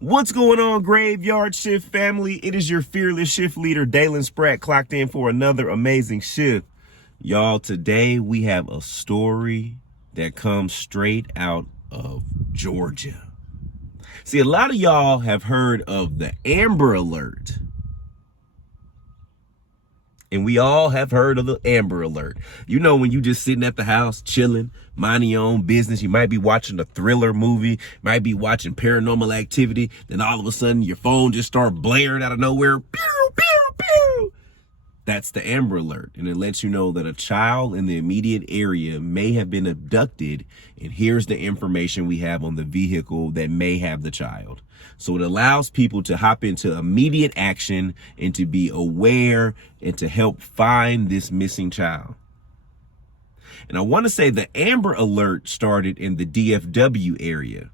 What's going on, Graveyard Shift family? It is your fearless shift leader, Dalen Spratt, clocked in for another amazing shift. Y'all, today we have a story that comes straight out of Georgia. See, a lot of y'all have heard of the Amber Alert. And we all have heard of the Amber Alert. You know, when you just sitting at the house, chilling, minding your own business, you might be watching a thriller movie, might be watching Paranormal Activity, then all of a sudden your phone just start blaring out of nowhere. Pew, pew, pew. That's the Amber Alert, and it lets you know that a child in the immediate area may have been abducted, and here's the information we have on the vehicle that may have the child. So it allows people to hop into immediate action and to be aware and to help find this missing child. And I want to say the Amber Alert started in the DFW area.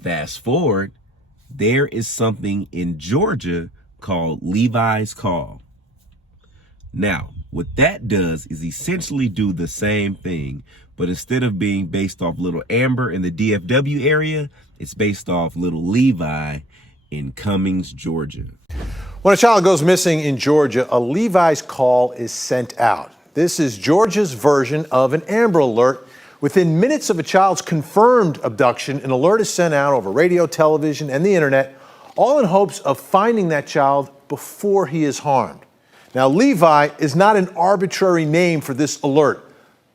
Fast forward, there is something in Georgia called Levi's Call. Now, what that does is essentially do the same thing, but instead of being based off little Amber in the DFW area, it's based off little Levi in Cummings, Georgia. When a child goes missing in Georgia, a Levi's Call is sent out. This is Georgia's version of an Amber Alert. Within minutes of a child's confirmed abduction, an alert is sent out over radio, television, and the internet, all in hopes of finding that child before he is harmed. Now, Levi is not an arbitrary name for this alert.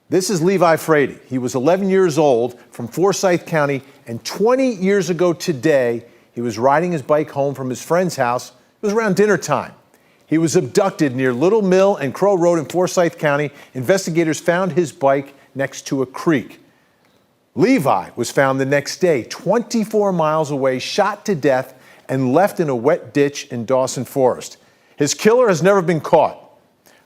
This is Levi Frady. He was 11 years old from Forsyth County, and 20 years ago today, he was riding his bike home from his friend's house. It was around dinner time. He was abducted near Little Mill and Crow Road in Forsyth County. Investigators found his bike next to a creek. Levi was found the next day, 24 miles away, shot to death, and left in a wet ditch in Dawson Forest. His killer has never been caught.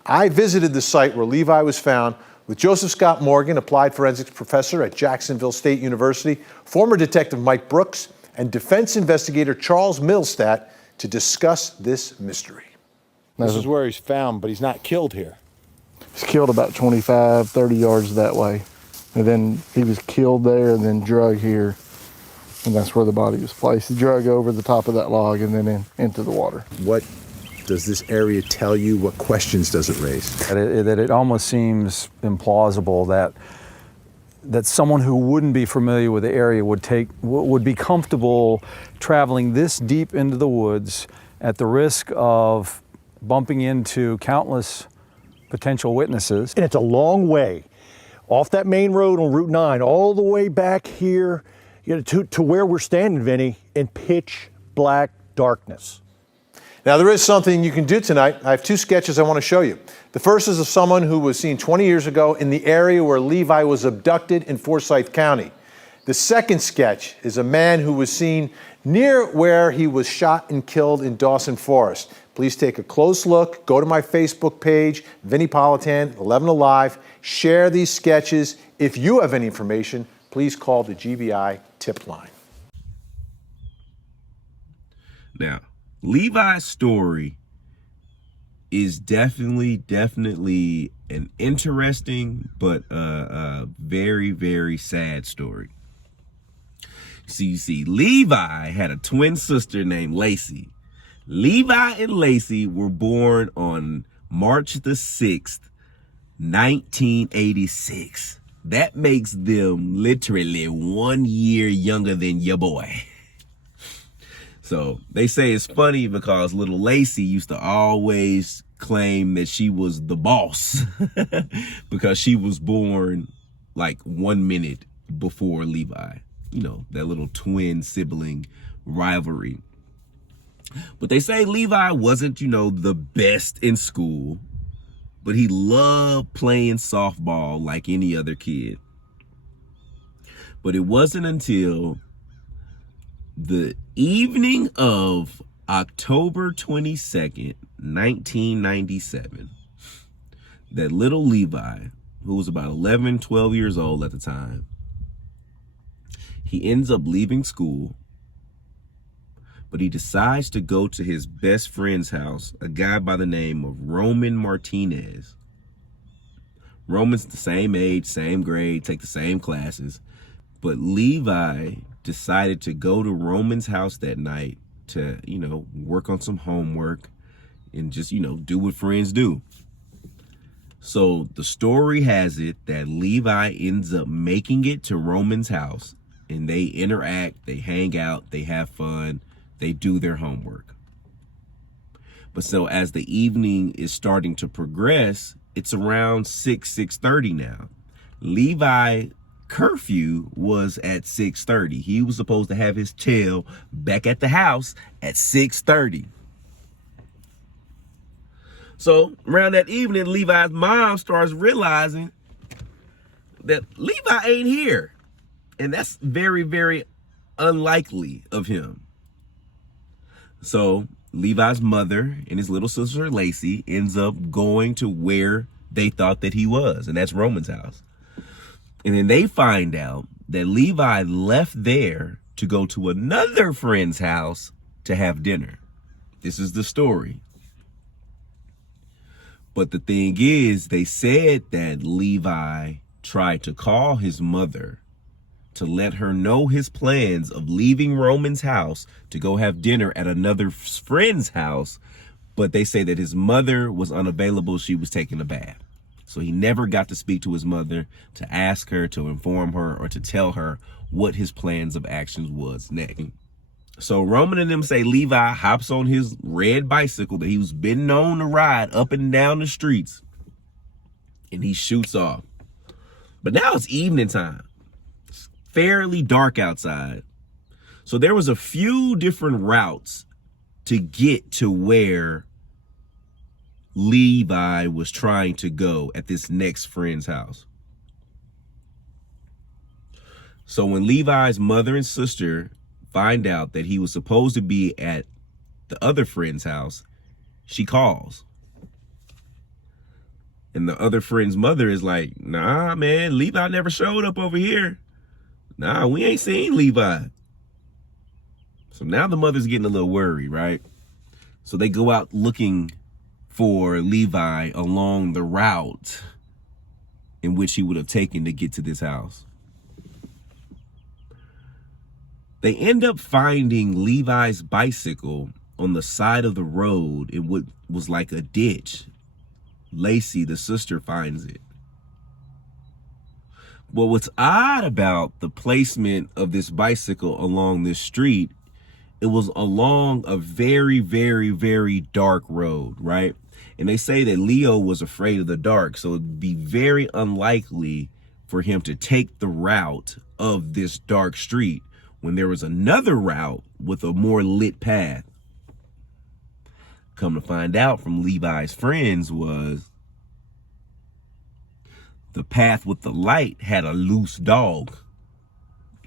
I visited the site where Levi was found with Joseph Scott Morgan, applied forensics professor at Jacksonville State University, former detective Mike Brooks, and defense investigator Charles Milstat to discuss this mystery. This is where he's found, but he's not killed here. He's killed about 25, 30 yards that way. And then he was killed there and then drug here. And that's where the body was placed. He drug over the top of that log and then into the water. What does this area tell you? What questions does it raise? That it almost seems implausible that someone who wouldn't be familiar with the area would be comfortable traveling this deep into the woods at the risk of bumping into countless potential witnesses. And it's a long way off that main road on Route 9, all the way back here, to where we're standing, Vinny, in pitch black darkness. Now, there is something you can do tonight. I have two sketches I want to show you. The first is of someone who was seen 20 years ago in the area where Levi was abducted in Forsyth County. The second sketch is a man who was seen near where he was shot and killed in Dawson Forest. Please take a close look. Go to my Facebook page, Vinny Politan, 11 Alive. Share these sketches. If you have any information, please call the GBI tip line. Now, Levi's story is definitely an interesting but very, very sad story. So you see, Levi had a twin sister named Lacey. Levi and Lacey were born on March the 6th, 1986. That makes them literally 1 year younger than your boy. So they say it's funny because little Lacey used to always claim that she was the boss because she was born like 1 minute before Levi. You know, that little twin sibling rivalry. But they say Levi wasn't, the best in school, but he loved playing softball like any other kid. But it wasn't until the evening of October 22nd, 1997, that little Levi, who was about 11, 12 years old at the time, he ends up leaving school, but he decides to go to his best friend's house, a guy by the name of Roman Martinez. Roman's the same age, same grade, take the same classes, but Levi decided to go to Roman's house that night to, work on some homework and just, do what friends do. So the story has it that Levi ends up making it to Roman's house, and they interact, they hang out, they have fun, they do their homework. But so as the evening is starting to progress, it's around 6:30 now. Levi curfew was at 6:30. He was supposed to have his tail back at the house at 6:30. So around that evening, Levi's mom starts realizing that Levi ain't here. And that's very, very unlikely of him. So Levi's mother and his little sister Lacey ends up going to where they thought that he was, and that's Roman's house. And then they find out that Levi left there to go to another friend's house to have dinner. This is the story. But the thing is, they said that Levi tried to call his mother to let her know his plans of leaving Roman's house to go have dinner at another friend's house. But they say that his mother was unavailable. She was taking a bath. So he never got to speak to his mother to ask her, to inform her, or to tell her what his plans of actions was next. So Roman and them say Levi hops on his red bicycle that he was been known to ride up and down the streets, and he shoots off. But now it's evening time. It's fairly dark outside. So there was a few different routes to get to where Levi was trying to go at this next friend's house. So when Levi's mother and sister find out that he was supposed to be at the other friend's house, she calls. And the other friend's mother is like, nah, man, Levi never showed up over here. Nah, we ain't seen Levi. So now the mother's getting a little worried, right? So they go out looking for Levi along the route in which he would have taken to get to this house. They end up finding Levi's bicycle on the side of the road in what was like a ditch. Lacey, the sister, finds it. Well, what's odd about the placement of this bicycle along this street, it was along a very, very, very dark road, right? And they say that Leo was afraid of the dark, so it'd be very unlikely for him to take the route of this dark street when there was another route with a more lit path. Come to find out from Levi's friends was the path with the light had a loose dog.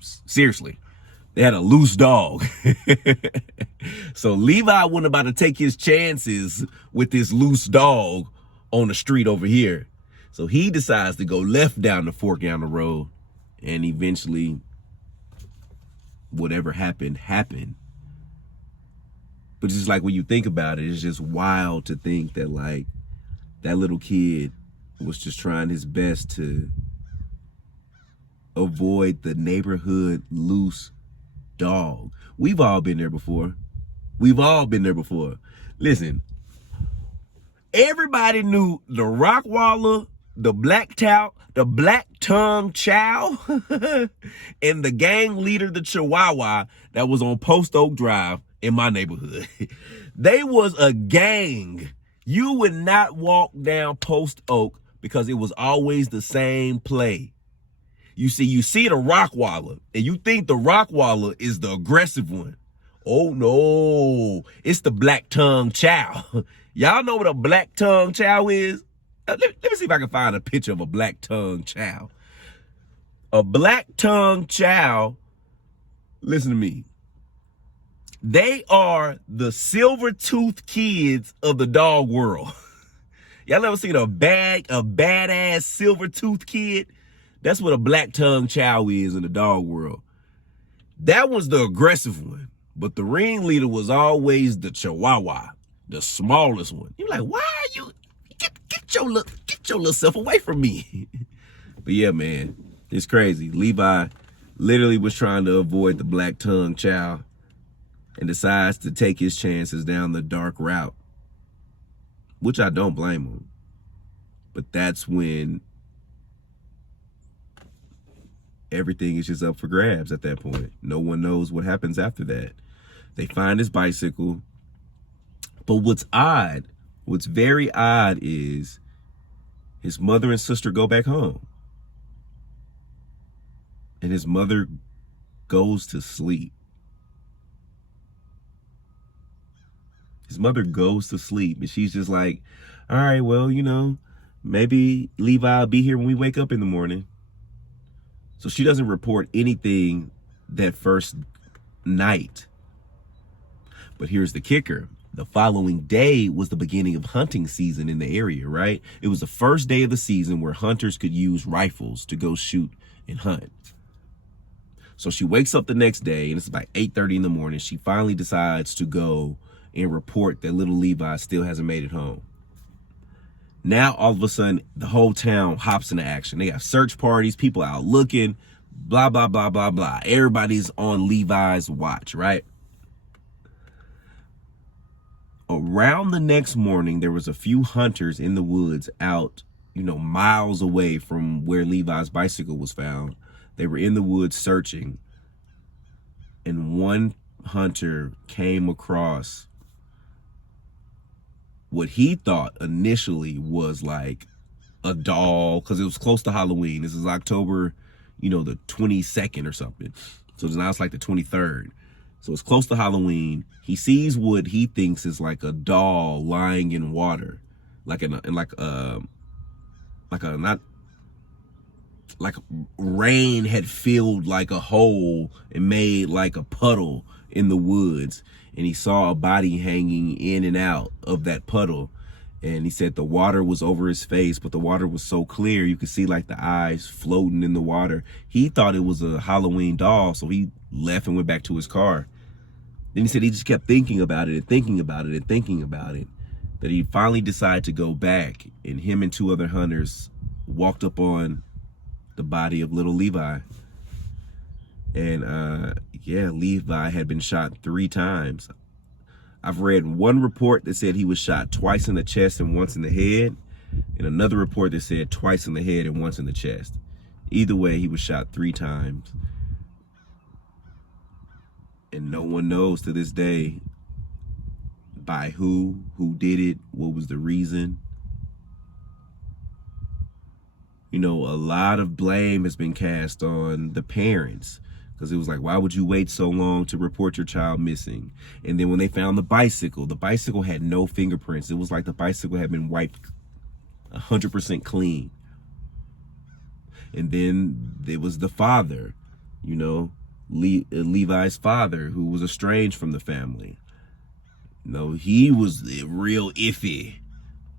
Seriously, they had a loose dog. So Levi wasn't about to take his chances with this loose dog on the street over here. So he decides to go left down the fork down the road, and eventually whatever happened. But just like when you think about it, it's just wild to think that like that little kid was just trying his best to avoid the neighborhood loose dog. We've all been there before. Listen, everybody knew the Rockwaller, the black tongue chow, and the gang leader, the Chihuahua, that was on Post Oak Drive in my neighborhood. They was a gang. You would not walk down Post Oak because it was always the same play. You see the Rockwaller, and you think the Rockwaller is the aggressive one. Oh no, it's the black tongue chow. Y'all know what a black tongue chow is? Let me see if I can find a picture of a black tongue chow. A black tongue chow, listen to me. They are the silver-toothed kids of the dog world. Y'all ever seen a badass silver-toothed kid? That's what a black tongue chow is in the dog world. That was the aggressive one, but the ringleader was always the Chihuahua, the smallest one. You're like, why are you? Get your little self away from me. But yeah, man, it's crazy. Levi literally was trying to avoid the black tongue chow and decides to take his chances down the dark route, which I don't blame him. But that's when everything is just up for grabs at that point. No one knows what happens after that. They find his bicycle. But what's very odd is his mother and sister go back home. And his mother goes to sleep. His mother goes to sleep, and she's just like, all right, well, maybe Levi will be here when we wake up in the morning. So she doesn't report anything that first night. But here's the kicker. The following day was the beginning of hunting season in the area, right? It was the first day of the season where hunters could use rifles to go shoot and hunt. So she wakes up the next day, and it's about 8:30 in the morning. She finally decides to go and report that little Levi still hasn't made it home. Now, all of a sudden, the whole town hops into action. They have search parties, people out looking, blah, blah, blah, blah, blah. Everybody's on Levi's watch, right? Around the next morning, there was a few hunters in the woods out, miles away from where Levi's bicycle was found. They were in the woods searching, and one hunter came across what he thought initially was like a doll, because it was close to Halloween. This is October, the 22nd or something. So now it's like the 23rd. So it's close to Halloween. He sees what he thinks is like a doll lying in water, like rain had filled like a hole and made like a puddle in the woods. And he saw a body hanging in and out of that puddle. And he said the water was over his face, but the water was so clear, you could see like the eyes floating in the water. He thought it was a Halloween doll, so he left and went back to his car. Then he said he just kept thinking about it and thinking about it and thinking about it, that he finally decided to go back, and him and two other hunters walked up on the body of little Levi. And Levi had been shot 3 times. I've read one report that said he was shot twice in the chest and once in the head, and another report that said twice in the head and once in the chest. Either way, he was shot 3 times. And no one knows to this day by who did it, what was the reason. A lot of blame has been cast on the parents, because it was like, why would you wait so long to report your child missing? And then when they found the bicycle had no fingerprints. It was like the bicycle had been wiped 100% clean. And then there was the father, Levi's father, who was estranged from the family. He was real iffy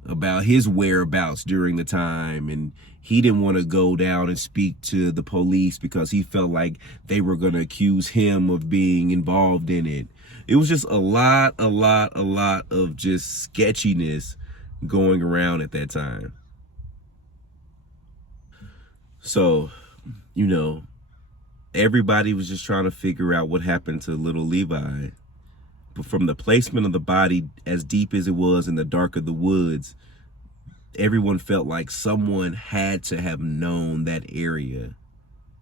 about his whereabouts during the time, and he didn't want to go down and speak to the police because he felt like they were going to accuse him of being involved in it. It was just a lot of just sketchiness going around at that time. So, everybody was just trying to figure out what happened to little Levi. But from the placement of the body, as deep as it was in the dark of the woods, everyone felt like someone had to have known that area.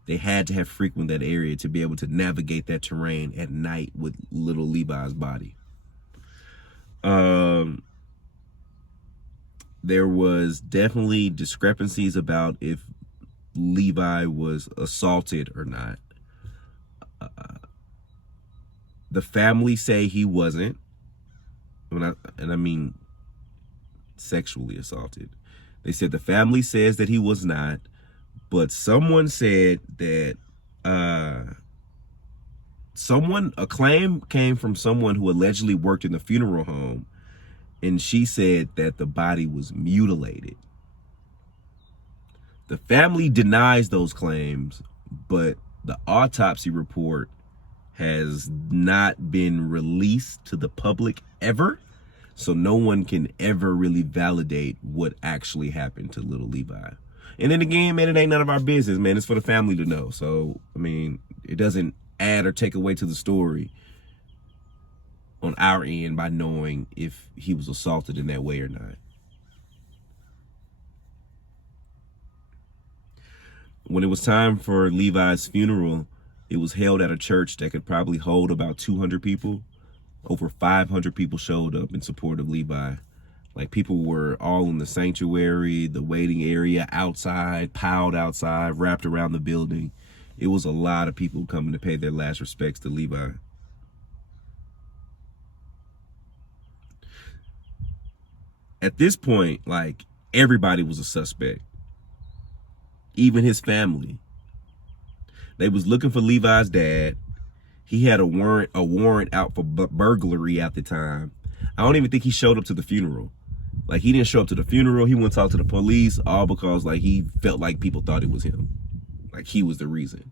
They had to have frequented that area to be able to navigate that terrain at night with little Levi's body. There was definitely discrepancies about if Levi was assaulted or not. The family say he wasn't, and I mean sexually assaulted. They said the family says that he was not, but someone said that a claim came from someone who allegedly worked in the funeral home, and she said that the body was mutilated. The family denies those claims, but the autopsy report has not been released to the public ever, so no one can ever really validate what actually happened to little Levi. And then again, man, it ain't none of our business, man. It's for the family to know. So, I mean, it doesn't add or take away to the story on our end by knowing if he was assaulted in that way or not. When it was time for Levi's funeral, it was held at a church that could probably hold about 200 people. Over 500 people showed up in support of Levi. Like, people were all in the sanctuary, the waiting area, outside, piled outside, wrapped around the building. It was a lot of people coming to pay their last respects to Levi. At this point, like, everybody was a suspect. Even his family. They was looking for Levi's dad. He had a warrant out for burglary at the time. I don't even think he showed up to the funeral. Like, he didn't show up to the funeral. He wouldn't talk to the police, all because, like, he felt like people thought it was him. Like, he was the reason.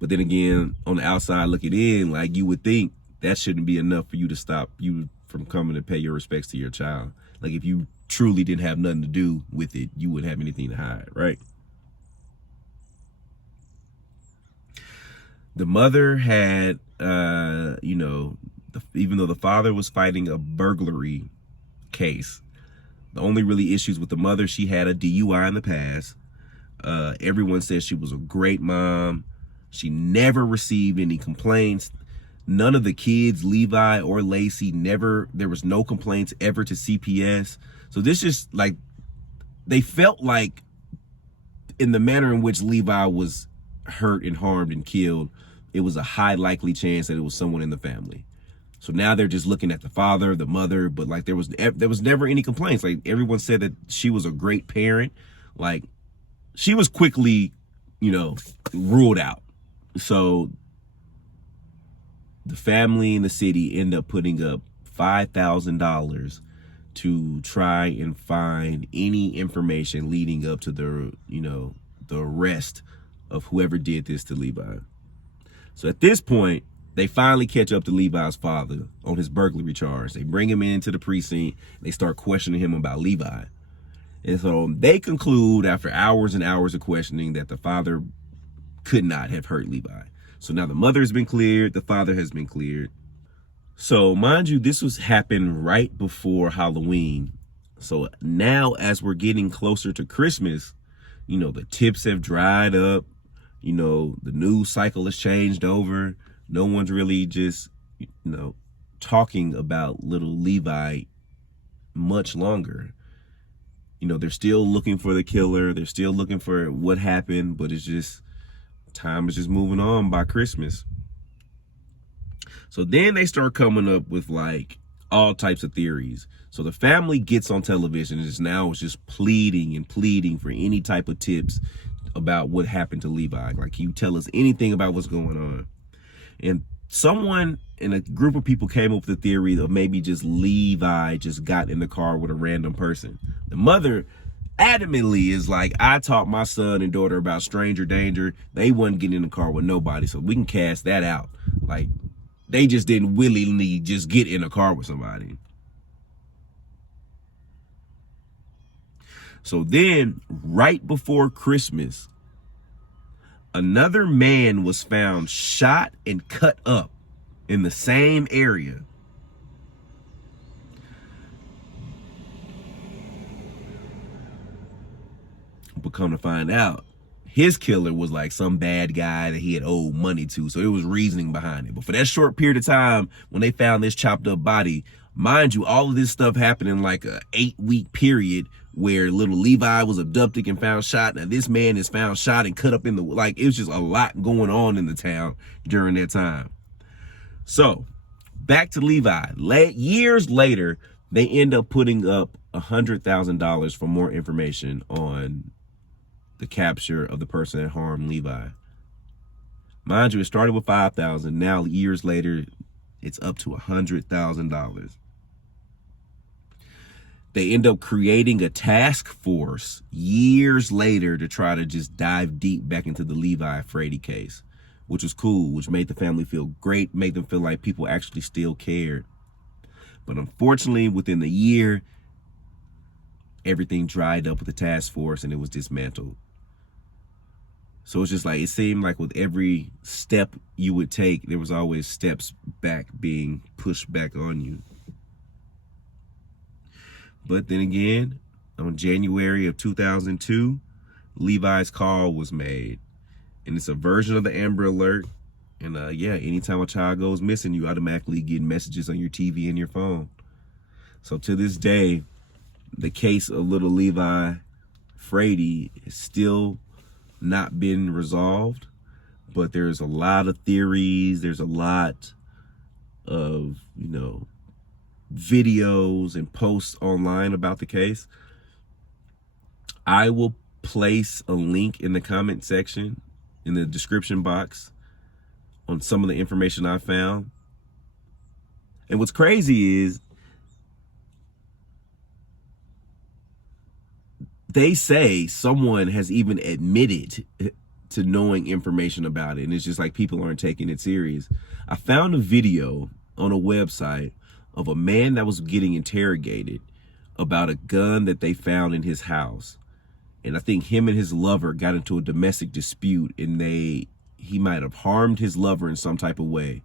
But then again, on the outside looking in, like, you would think that shouldn't be enough for you to stop you from coming to pay your respects to your child. Like, if you truly didn't have nothing to do with it, you wouldn't have anything to hide, right? The mother had, even though the father was fighting a burglary case, the only really issues with the mother, she had a DUI in the past. Everyone says she was a great mom. She never received any complaints. None of the kids, Levi or Lacey, there was no complaints ever to CPS. So this just, like, they felt like in the manner in which Levi was hurt and harmed and killed, it was a high likely chance that it was someone in the family. So now they're just looking at the father, the mother, but like there was never any complaints. Like, everyone said that she was a great parent. Like, she was quickly, ruled out. So the family and the city end up putting up $5,000 to try and find any information leading up to the arrest of whoever did this to Levi. So at this point, they finally catch up to Levi's father on his burglary charge. They bring him into the precinct. They start questioning him about Levi. And so they conclude, after hours and hours of questioning, that the father could not have hurt Levi. So now the mother has been cleared. The father has been cleared. So mind you, this happened right before Halloween. So now, as we're getting closer to Christmas, the tips have dried up. The news cycle has changed over. No one's really just, talking about little Levi much longer. They're still looking for the killer. They're still looking for what happened, but it's just, time is just moving on by Christmas. So then they start coming up with, like, all types of theories. So the family gets on television and is just pleading for any type of tips about what happened to Levi. Like, can you tell us anything about what's going on? And someone in a group of people came up with the theory of maybe just Levi just got in the car with a random person. The mother adamantly is like, I taught my son and daughter about stranger danger. They wasn't getting in the car with nobody, so we can cast that out. Like, they just didn't willingly just get in a car with somebody. So then, right before Christmas, another man was found shot and cut up in the same area. But come to find out, his killer was like some bad guy that he had owed money to. So there was reasoning behind it. But for that short period of time, when they found this chopped up body, mind you, all of this stuff happened in like a 8-week period where little Levi was abducted and found shot. Now this man is found shot and cut up in the, like, it was just a lot going on in the town during that time. So back to Levi. Years later, they end up putting up $100,000 for more information on the capture of the person that harmed Levi. Mind you, it started with $5,000. Now, years later, it's up to $100,000. They end up creating a task force years later to try to just dive deep back into the Levi Frady case, which was cool, which made the family feel great, made them feel like people actually still cared. But unfortunately, within the year, everything dried up with the task force and it was dismantled. So it's just like, it seemed like with every step you would take, there was always steps back being pushed back on you. But then again, on January of 2002, Levi's call was made. And it's a version of the Amber Alert. And yeah, anytime a child goes missing, you automatically get messages on your TV and your phone. So to this day, the case of little Levi Frady is still not been resolved, but there's a lot of theories. There's a lot of, videos and posts online about the case. I will place a link in the comment section, in the description box, on some of the information I found. And what's crazy is they say someone has even admitted to knowing information about it. And it's just like people aren't taking it serious. I found a video on a website of a man that was getting interrogated about a gun that they found in his house. And I think him and his lover got into a domestic dispute, and he might have harmed his lover in some type of way.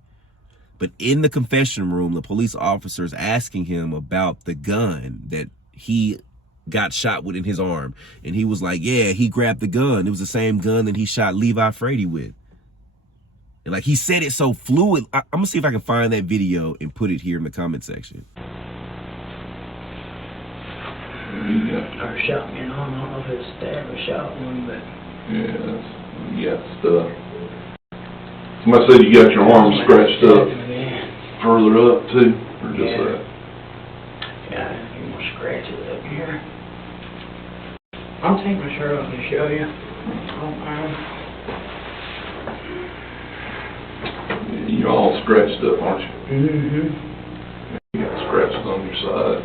But in the confession room, the police officer's asking him about the gun that he got shot with in his arm. And he was like, yeah, he grabbed the gun. It was the same gun that he shot Levi Frady with. And like, he said it so fluid. I'm gonna see if I can find that video and put it here in the comment section. Or shotgun. I don't know if it's stab or shotgun, but Yeah, you got stuff. Somebody said you got your arm scratched up further up too, or just that? Yeah, you want to scratch it up here. I'll take my shirt off and show you. I don't mind. You're all scratched up, aren't you? Mm-hmm. You got scratches on your side.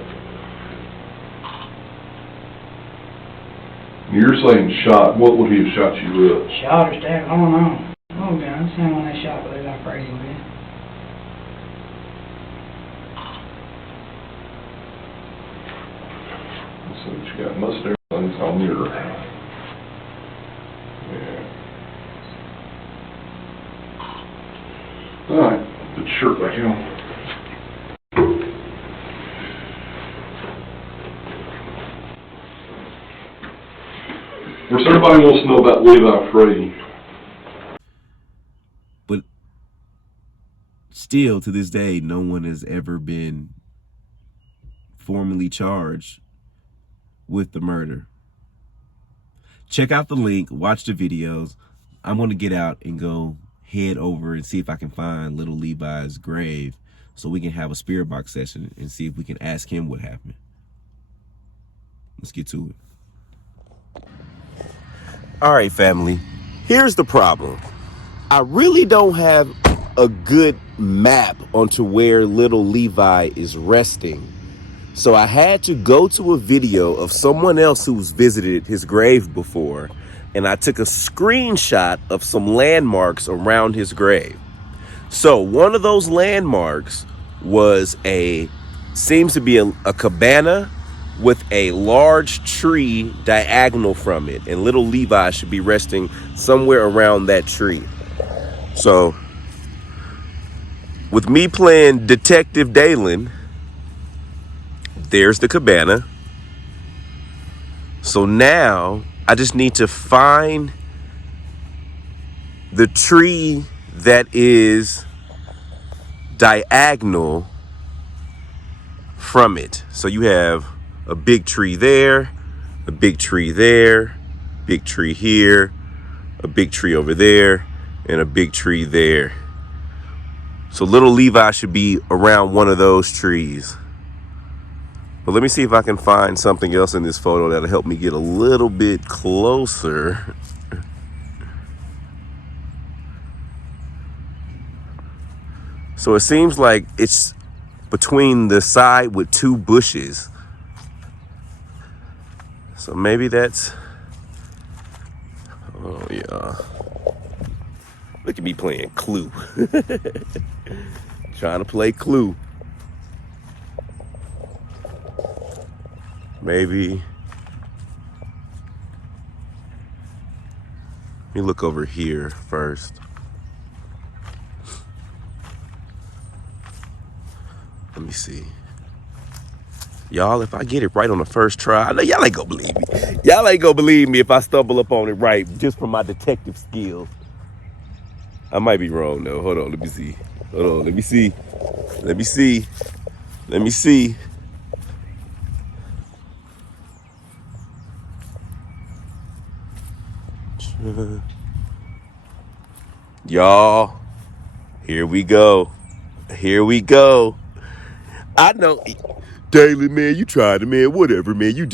You're saying shot. What would he have shot you with? Shot or stab? I don't know. Oh, God, the same one they shot with Levi Frady with. So you got most everything's on your... Yeah. Alright, put your shirt back on. Of course, everybody wants to know about Levi Frady. But still, to this day, no one has ever been formally charged with the murder. Check out the link, watch the videos. I'm going to get out and go head over and see if I can find little Levi's grave so we can have a spirit box session and see if we can ask him what happened. Let's get to it. All right, family, here's the problem. I really don't have a good map onto where little Levi is resting. So I had to go to a video of someone else who's visited his grave before, and I took a screenshot of some landmarks around his grave. So one of those landmarks was seems to be a cabana with a large tree diagonal from it, and little Levi should be resting somewhere around that tree. So with me playing Detective Dalen, there's the cabana. So now I just need to find the tree that is diagonal from it. So you have a big tree there, a big tree there, big tree here, a big tree over there, and a big tree there. So little Levi should be around one of those trees. But let me see if I can find something else in this photo that'll help me get a little bit closer. So it seems like it's between the side with two bushes. So maybe that's, oh yeah. Look at me playing Clue. Trying to play Clue. Maybe me look over here first. Let me see. Y'all, if I get it right on the first try, I know y'all ain't gonna believe me. Y'all ain't gonna believe me if I stumble up on it right just from my detective skills. I might be wrong though. Hold on, let me see. Hold on, let me see. Let me see. Let me see. Y'all, here we go. Here we go. I know. Dalen, man, you tried it, man. Whatever, man. You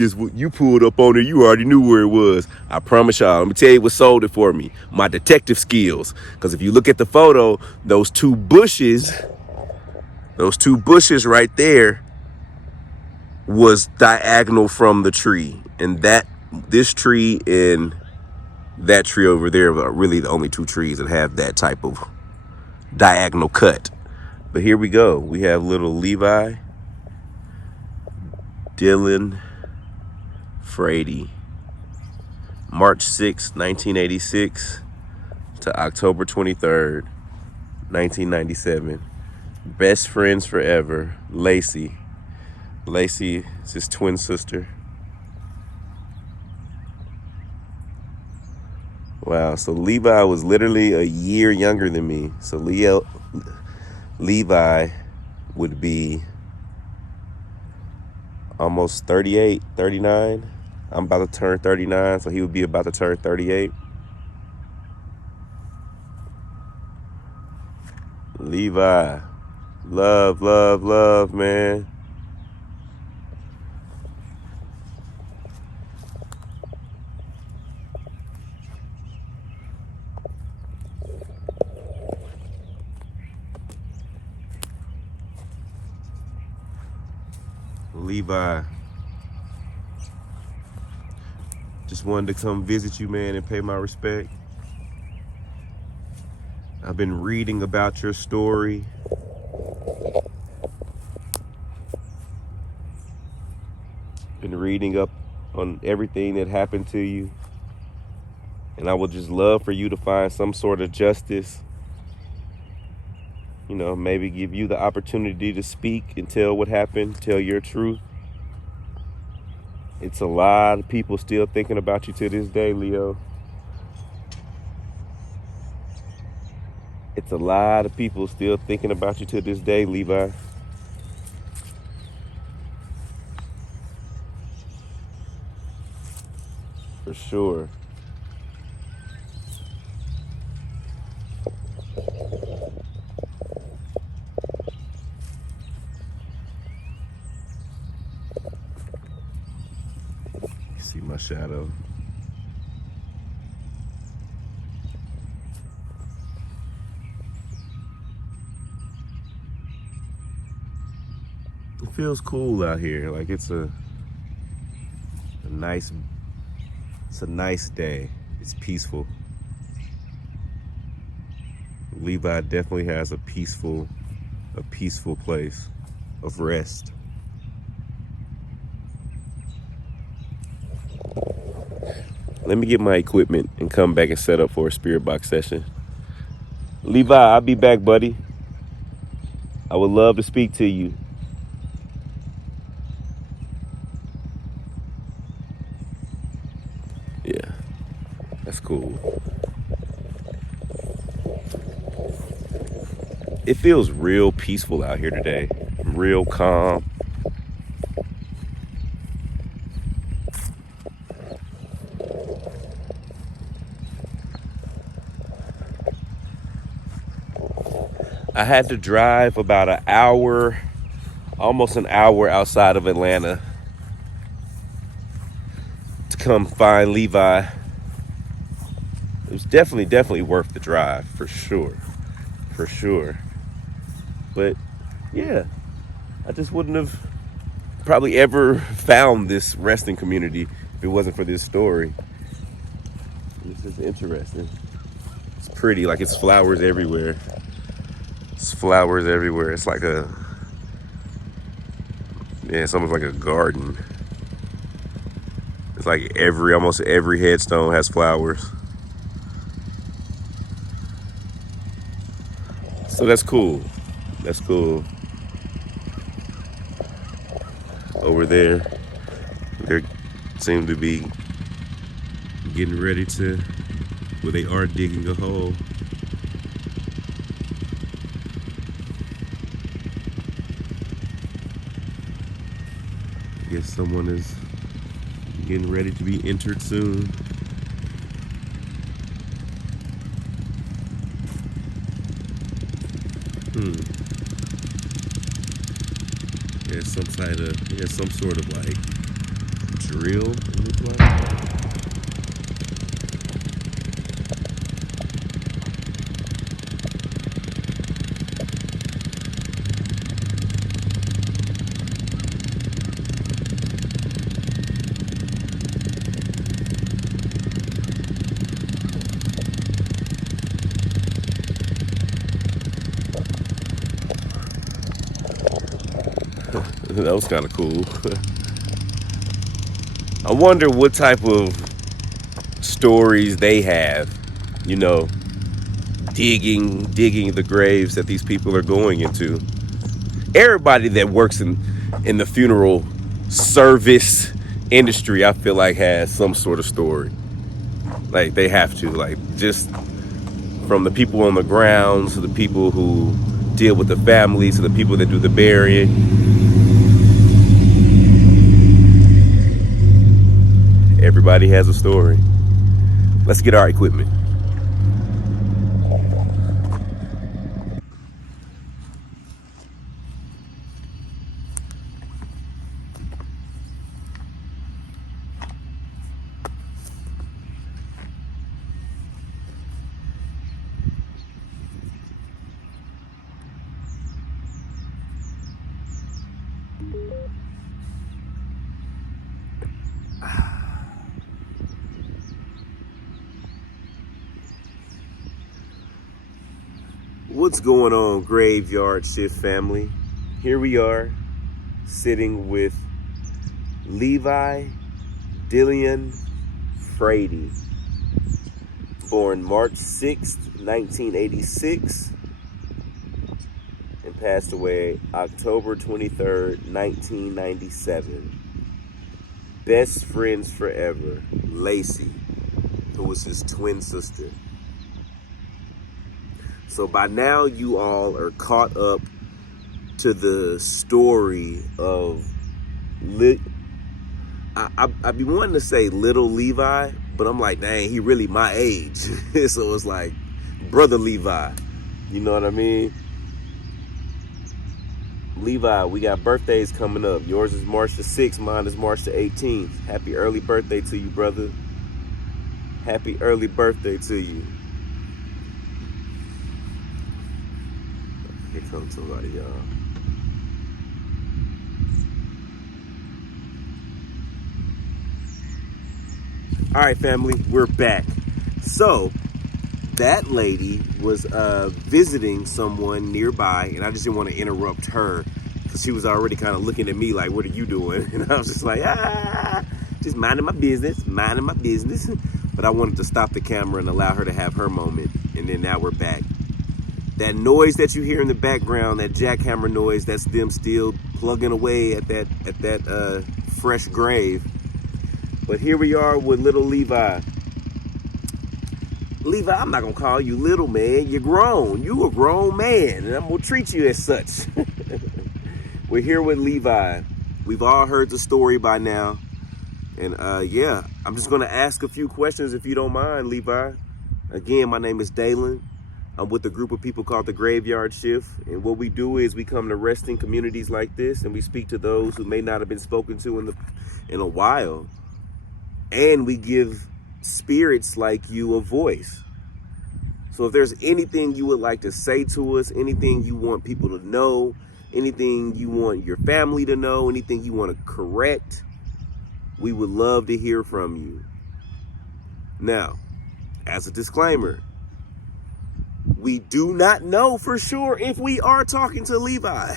pulled up on it. You already knew where it was. I promise y'all. Let me tell you what sold it for me. My detective skills. Because if you look at the photo, those two bushes right there was diagonal from the tree. And this tree and that tree over there are really the only two trees that have that type of diagonal cut. But here we go. We have little Levi, Dalen Frady, March 6, 1986 to October 23rd, 1997. Best friends forever, Lacey. Lacey is his twin sister. Wow, so Levi was literally a year younger than me. So Levi would be almost 38, 39. I'm about to turn 39, so he would be about to turn 38. Levi, love, love, love, man. Levi, just wanted to come visit you, man, and pay my respect. I've been reading about your story. Been reading up on everything that happened to you. And I would just love for you to find some sort of justice. You know, maybe give you the opportunity to speak and tell what happened, tell your truth. It's a lot of people still thinking about you to this day, Leo. It's a lot of people still thinking about you to this day, Levi. For sure. You see my shadow. It feels cool out here. Like it's a nice day. It's peaceful. Levi definitely has a peaceful place of rest. Let me get my equipment and come back and set up for a spirit box session. Levi, I'll be back, buddy. I would love to speak to you. Yeah, that's cool. It feels real peaceful out here today. Real calm. I had to drive about an hour, almost an hour outside of Atlanta to come find Levi. It was definitely worth the drive, for sure. For sure. But yeah, I just wouldn't have probably ever found this resting community if it wasn't for this story. This is interesting. It's pretty, like it's flowers everywhere. It's flowers everywhere. It's like it's almost like a garden. It's like almost every headstone has flowers. So that's cool. That's cool. Over there, they seem to be getting ready to, well, they are digging a hole. I guess someone is getting ready to be entered soon. Yeah, some sort of like drill, it looks like. That was kind of cool. I wonder what type of stories they have, you know, digging the graves that these people are going into. Everybody that works in the funeral service industry, I feel like, has some sort of story. Like, they have to, like, just from the people on the grounds to the people who deal with the families to the people that do the burying. Everybody has a story. Let's get our equipment. What's going on, Graveyard Shift family? Here we are, sitting with Levi Frady, born March 6th, 1986, and passed away October 23rd, 1997. Best friends forever, Lacey, who was his twin sister. So by now you all are caught up to the story of, I'd be wanting to say little Levi, but I'm like, dang, he really my age. So it's like brother Levi, you know what I mean? Levi, we got birthdays coming up. Yours is March the 6th, mine is March the 18th. Happy early birthday to you, brother. Happy early birthday to you. Here comes somebody, y'all. All right, family, we're back. So that lady was visiting someone nearby, and I just didn't want to interrupt her because she was already kind of looking at me like, what are you doing? And I was just like, just minding my business. But I wanted to stop the camera and allow her to have her moment, and then now we're back. That noise that you hear in the background, that jackhammer noise, that's them still plugging away at that fresh grave. But here we are with little Levi. Levi, I'm not gonna call you little, man. You're grown. You a grown man, and I'm gonna treat you as such. We're here with Levi. We've all heard the story by now. And yeah, I'm just gonna ask a few questions if you don't mind, Levi. Again, my name is Dalen. I'm with a group of people called the Graveyard Shift, and what we do is we come to resting communities like this, and we speak to those who may not have been spoken to in a while, and we give spirits like you a voice. So if there's anything you would like to say to us, anything you want people to know, anything you want your family to know, anything you want to correct, we would love to hear from you. Now, as a disclaimer, we do not know for sure if we are talking to Levi.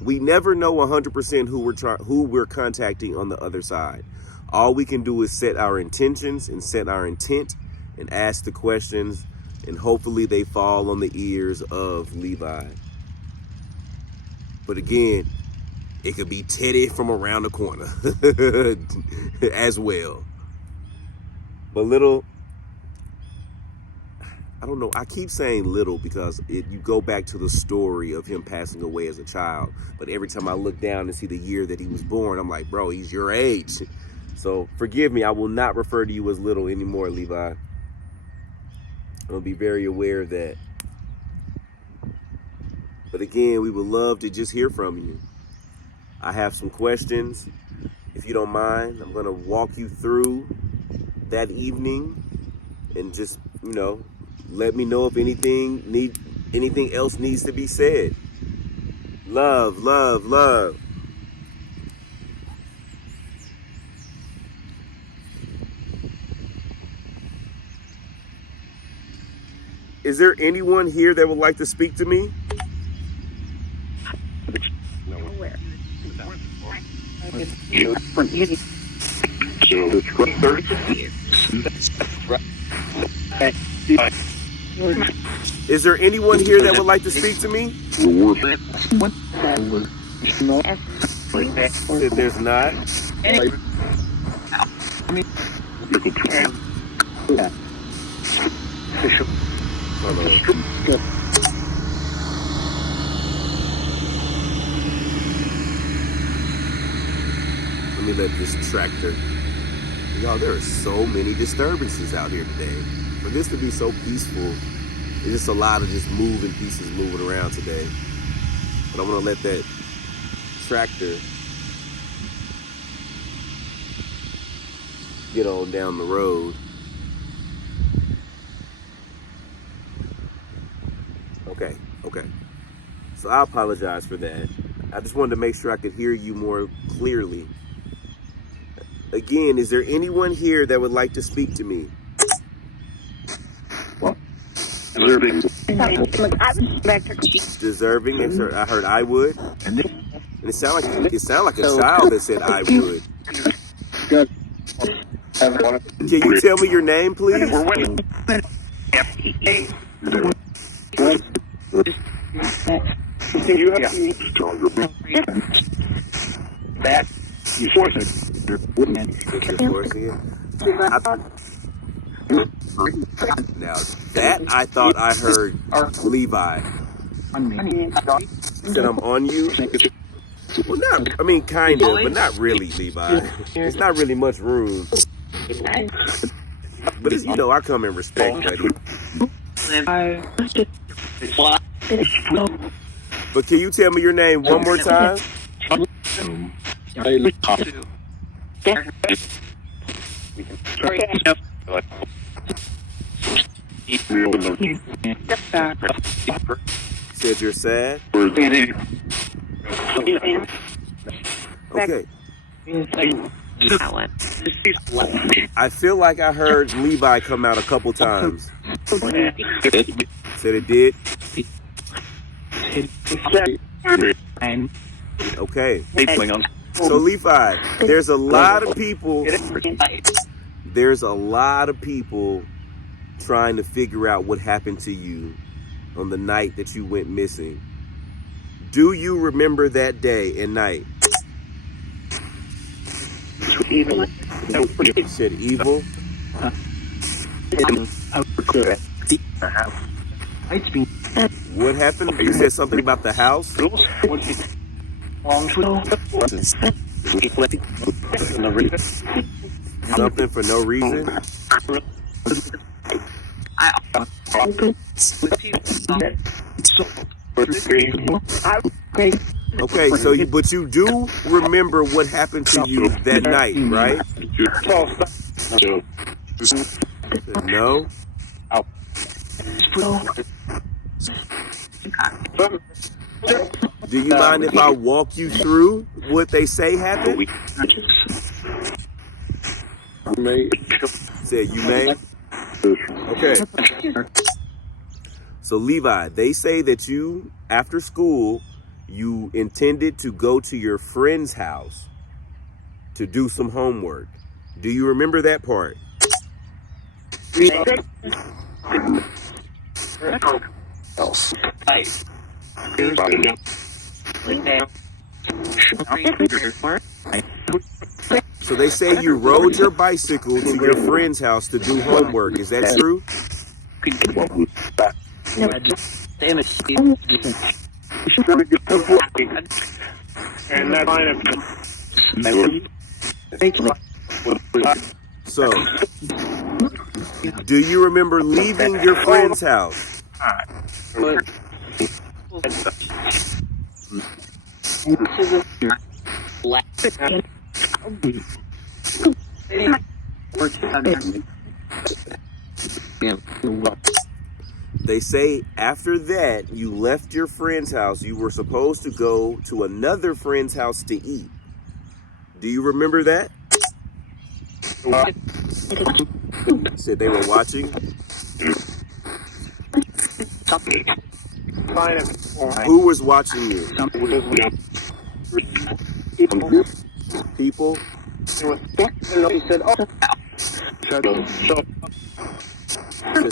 We never know 100% who we're contacting on the other side. All we can do is set our intentions and set our intent and ask the questions and hopefully they fall on the ears of Levi. But again, it could be Teddy from around the corner as well. But little, I don't know, I keep saying little because you go back to the story of him passing away as a child. But every time I look down and see the year that he was born, I'm like, bro, he's your age. So forgive me, I will not refer to you as little anymore, Levi. I'm gonna be very aware of that. But again, we would love to just hear from you. I have some questions. If you don't mind, I'm gonna walk you through that evening and just, let me know if anything else needs to be said. Love, love, love. Is there anyone here that would like to speak to me? Is there anyone here that would like to speak to me? If there's not. Let me let this tractor. Y'all, there are so many disturbances out here today. For this to be so peaceful, it's just a lot of just moving pieces moving around today. But I'm gonna let that tractor get on down the road. Okay. So I apologize for that. I just wanted to make sure I could hear you more clearly. Again, is there anyone here that would like to speak to me? Deserving. I heard I would. And it sounded like a child that said I would. Can you tell me your name, please? Now that I thought I heard Levi. Said I'm on you. Well, kind of, but not really, Levi. There's not really much room. But as you know, I come in respect, buddy. But can you tell me your name one more time? Said you're sad? Okay. I feel like I heard Levi come out a couple times. Said it did? Okay. So Levi, there's a lot of people trying to figure out what happened to you on the night that you went missing. Do you remember that day and night? You said evil? What happened? You said something about the house? Something for no reason? Okay, but you do remember what happened to you that night, right? No? Do you mind if I walk you through what they say happened? Said you may? Okay. So Levi, they say that you, after school, you intended to go to your friend's house to do some homework. Do you remember that part? So they say you rode your bicycle to your friend's house to do homework. Is that true? So, do you remember leaving your friend's house? They say after that, you left your friend's house. You were supposed to go to another friend's house to eat. Do you remember that? Said they were watching. Who was watching you? People? Said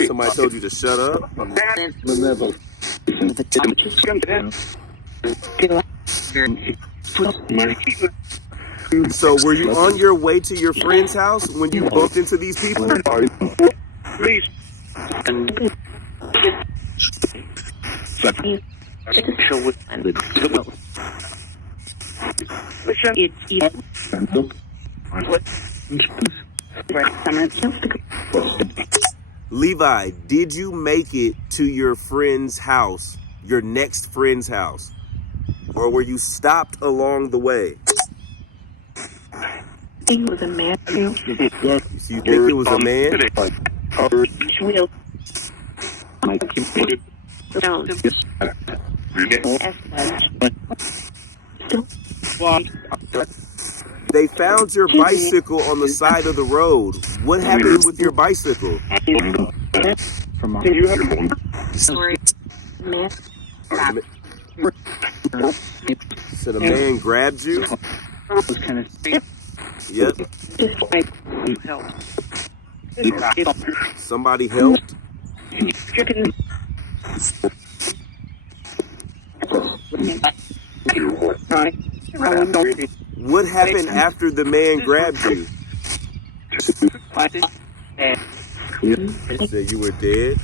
somebody told you to shut up? So were you on your way to your friend's house when you bumped into these people? Levi, did you make it to your friend's house, your next friend's house? Or were you stopped along the way? It was a man. So you think it was a man? They found your bicycle on the side of the road. What happened with your bicycle? So the man grabbed you? Yep. Somebody helped? What happened after the man grabbed you? They said you were dead?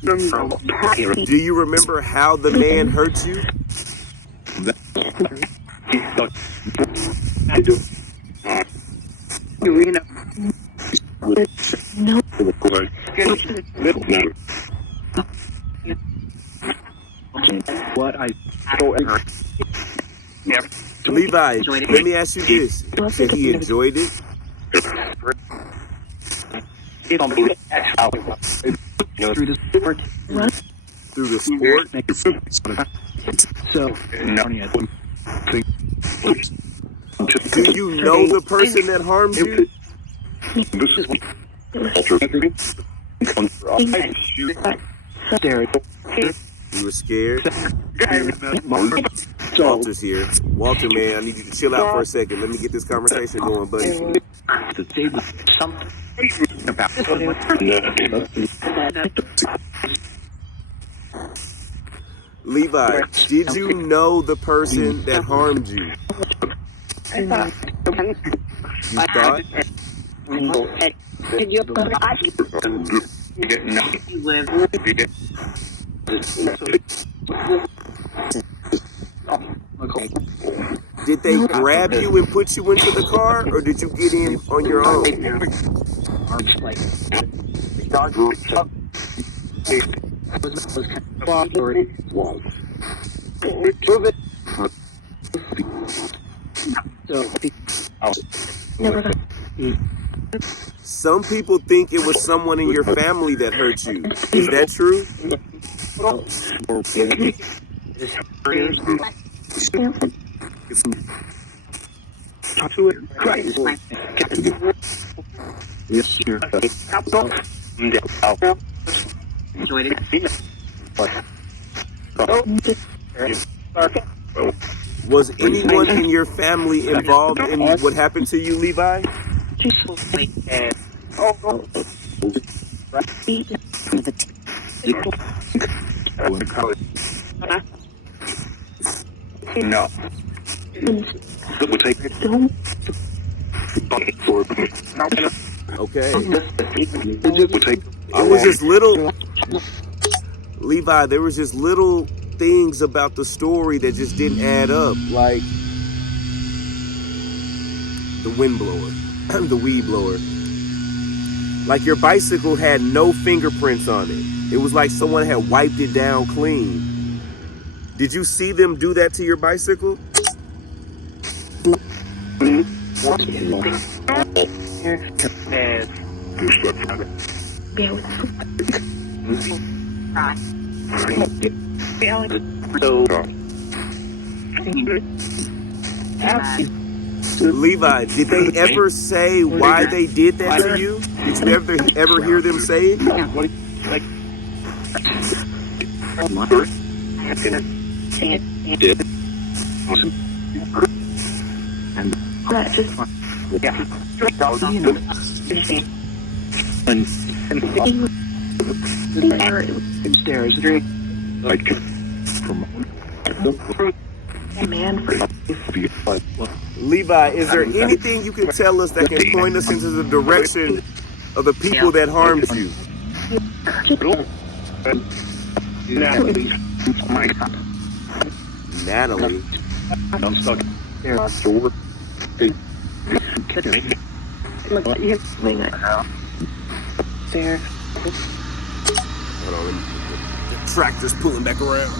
Do you remember how the man hurt you? No. Levi, let me ask you this. Said he enjoyed it? Through the sport? Do you know the person that harmed you? You were scared? Walter's here. Walter, man, I need you to chill out for a second. Let me get this conversation going, buddy. Levi, did you know the person that harmed you? You thought? Did they grab you and put you into the car, or did you get in on your own? Some people think it was someone in your family that hurt you. Is that true? Was anyone in your family involved in what happened to you, Levi? No. Okay. It was just little, Levi, there was just little things about the story that just didn't add up. Like the wind blower, the weed blower. Like your bicycle had no fingerprints on it. It was like someone had wiped it down clean. Did you see them do that to your bicycle? Levi, did they ever say why they did that to you? Did you ever hear them say it? Levi, is there anything you can tell us that can point us into the direction of the people that harmed you? Natalie. Hold on, the tractor's pulling back around.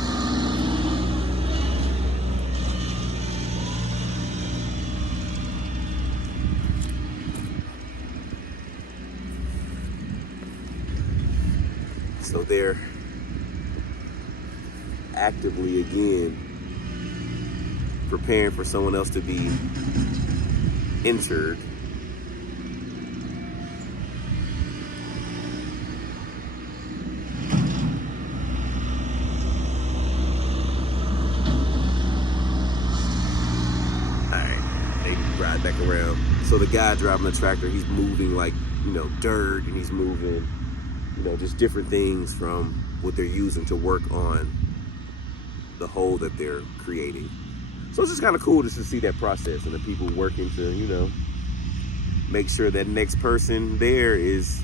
So they're actively again preparing for someone else to be injured. Alright, they ride back around. So the guy driving the tractor, he's moving like, dirt, and he's moving, just different things from what they're using to work on the hole that they're creating. So it's just kind of cool just to see that process and the people working to, make sure that next person there is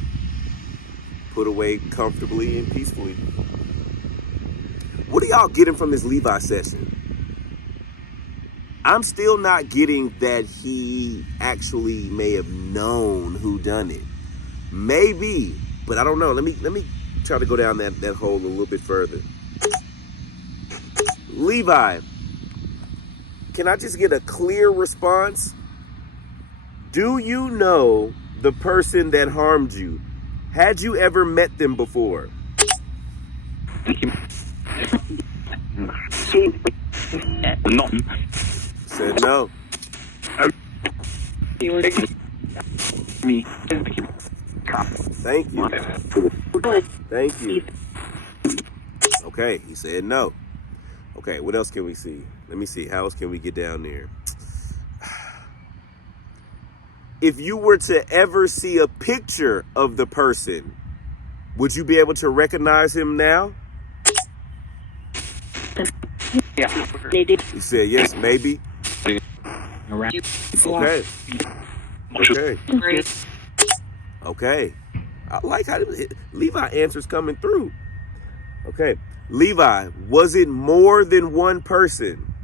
put away comfortably and peacefully. What are y'all getting from this Levi session? I'm still not getting that he actually may have known who done it. Maybe, but I don't know. Let me try to go down that hole a little bit further. Levi, can I just get a clear response? Do you know the person that harmed you? Had you ever met them before? Said no. Thank you. Thank you. Okay, he said no. Okay, what else can we see? Let me see. How else can we get down there? If you were to ever see a picture of the person, would you be able to recognize him now? Yeah. He said yes, maybe. Okay. Okay. Okay. I like how Levi answers coming through. Okay. Levi, was it more than one person?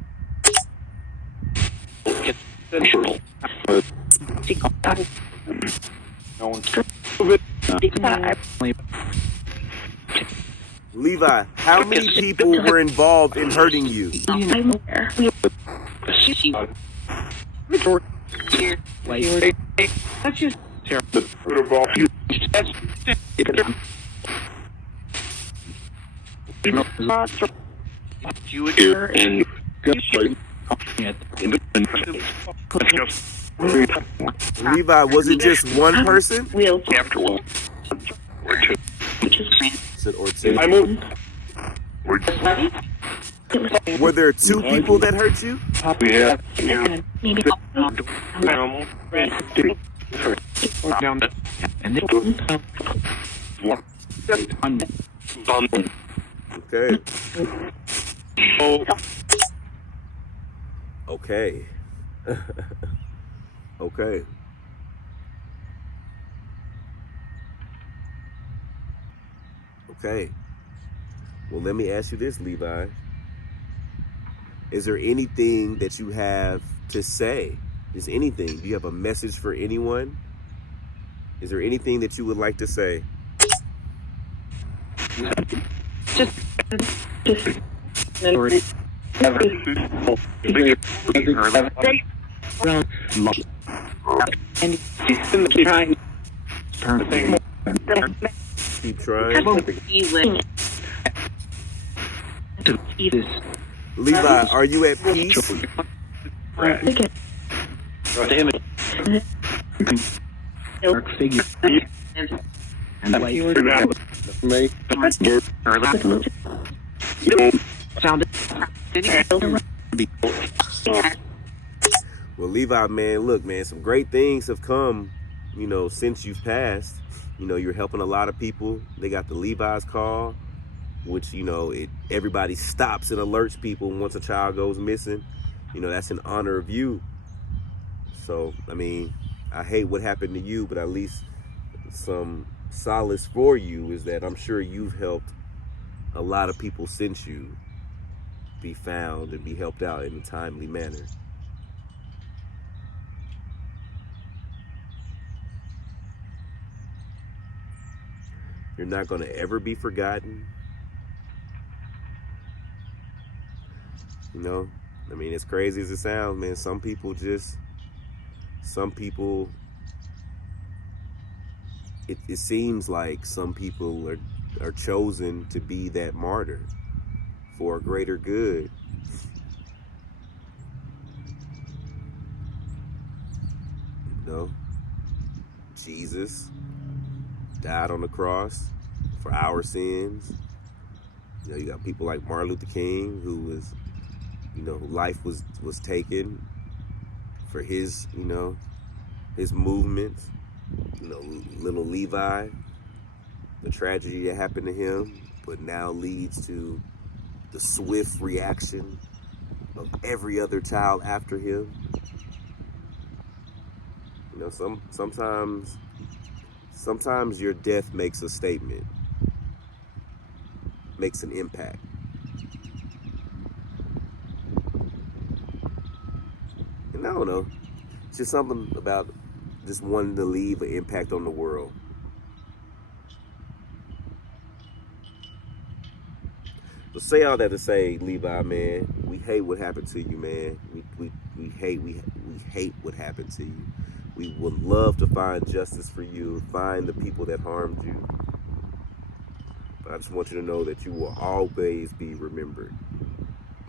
Levi, how many people were involved in hurting you? Levi, was it just one person? Said or two. Were there two people that hurt you? down and then Okay. Okay. Okay. Okay. Well, let me ask you this, Levi. Is there anything that you have to say? Is anything? Do you have a message for anyone? Is there anything that you would like to say? Keep trying. Levi, are you at peace? Well, Levi, man, look, man, some great things have come, since you've passed. You're helping a lot of people. They got the Levi's call, which, everybody stops and alerts people once a child goes missing. That's in honor of you. So, I mean, I hate what happened to you, but at least some solace for you is that I'm sure you've helped a lot of people since you be found and be helped out in a timely manner. You're not going to ever be forgotten. I mean, as crazy as it sounds, man, some people, it seems like some people are chosen to be that martyr for a greater good. Jesus died on the cross for our sins. You got people like Martin Luther King, who was, life was taken for his, his movements. Little Levi, the tragedy that happened to him, but now leads to the swift reaction of every other child after him. Sometimes your death makes a statement, makes an impact. And I don't know, it's just something about just wanting to leave an impact on the world. So say all that to say, Levi, man, we hate what happened to you, man. We hate what happened to you. We would love to find justice for you, find the people that harmed you. But I just want you to know that you will always be remembered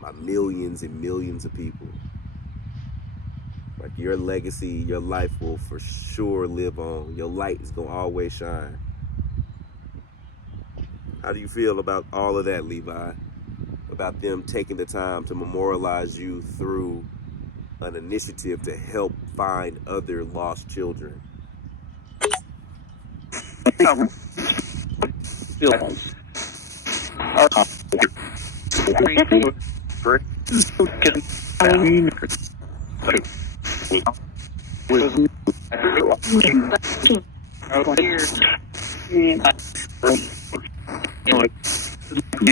by millions and millions of people. Like, your legacy, your life will for sure live on. Your light is going to always shine. How do you feel about all of that, Levi? About them taking the time to memorialize you through an initiative to help find other lost children?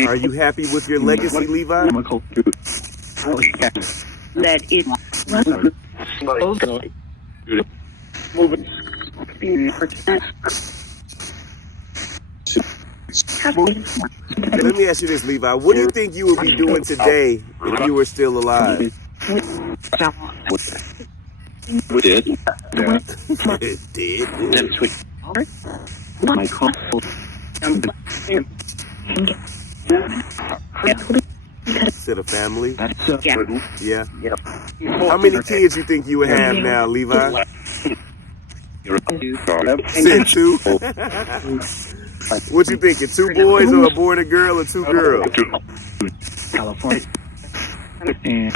Are you happy with your legacy, Levi? That is Let me ask you this, Levi. What do you think you would be doing today if you were still alive? Did. Said a family? Yeah. How many kids you think you would have now, Levi? Said 2? What you thinking? 2 boys or a boy and a girl or 2 girls? California. And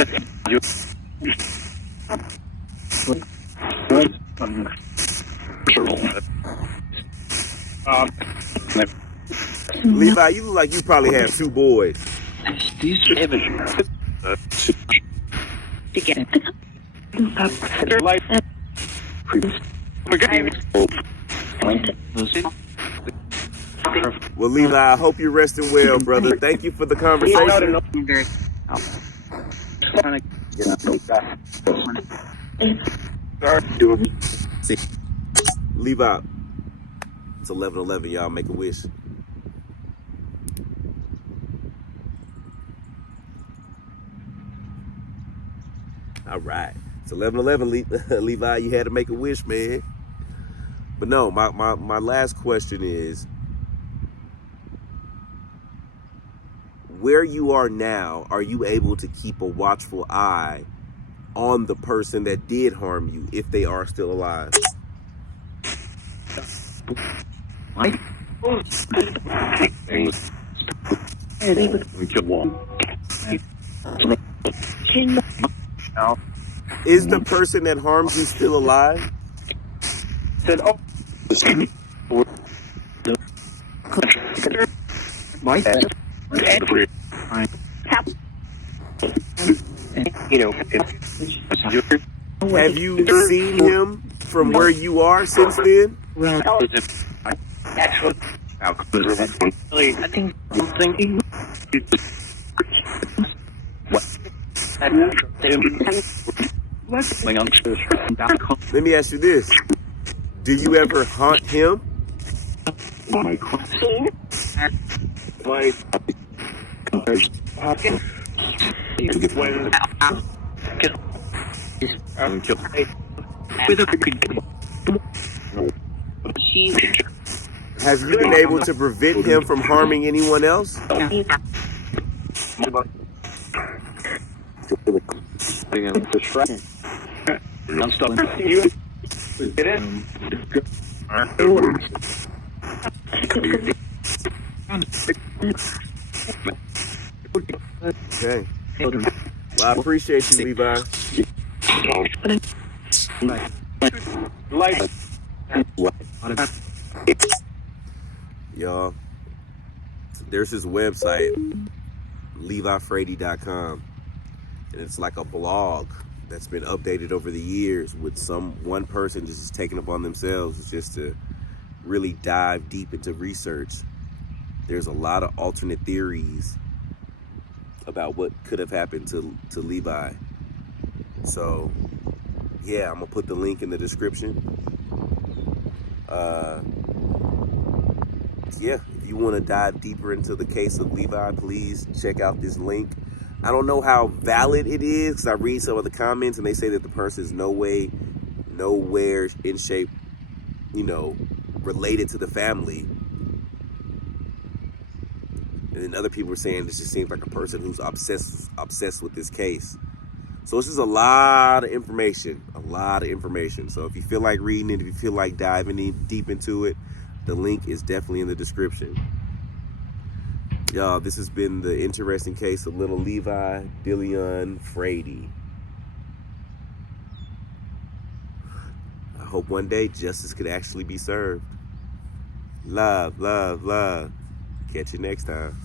Levi, you look like you probably have 2 boys. Well, Levi, I hope you're resting well, brother. Thank you for the conversation. See, Levi, it's 11:11. Y'all make a wish. All right, it's 11:11. Levi, you had to make a wish, man. But no, my last question is, where you are now, are you able to keep a watchful eye on the person that did harm you if they are still alive? Is the person that harmed you still alive? Have you seen him from where you are since then? Let me ask you this. Do you ever haunt him? Have you been able to prevent him from harming anyone else? Okay. Well, I appreciate you, Levi. Y'all, there's this website, LeviFrady.com, and it's like a blog that's been updated over the years with one person just taking upon themselves just to really dive deep into research. There's a lot of alternate theories about what could have happened to Levi. So yeah, I'm gonna put the link in the description. Yeah, if you want to dive deeper into the case of Levi, please check out this link. I don't know how valid it is because I read some of the comments and they say that the person is nowhere in shape, related to the family. And then other people are saying this just seems like a person who's obsessed with this case. So this is a lot of information. So if you feel like reading it, if you feel like diving deep into it, the link is definitely in the description. Y'all, this has been the interesting case of little Levi Frady. I hope one day justice could actually be served. Love, love, love. Catch you next time.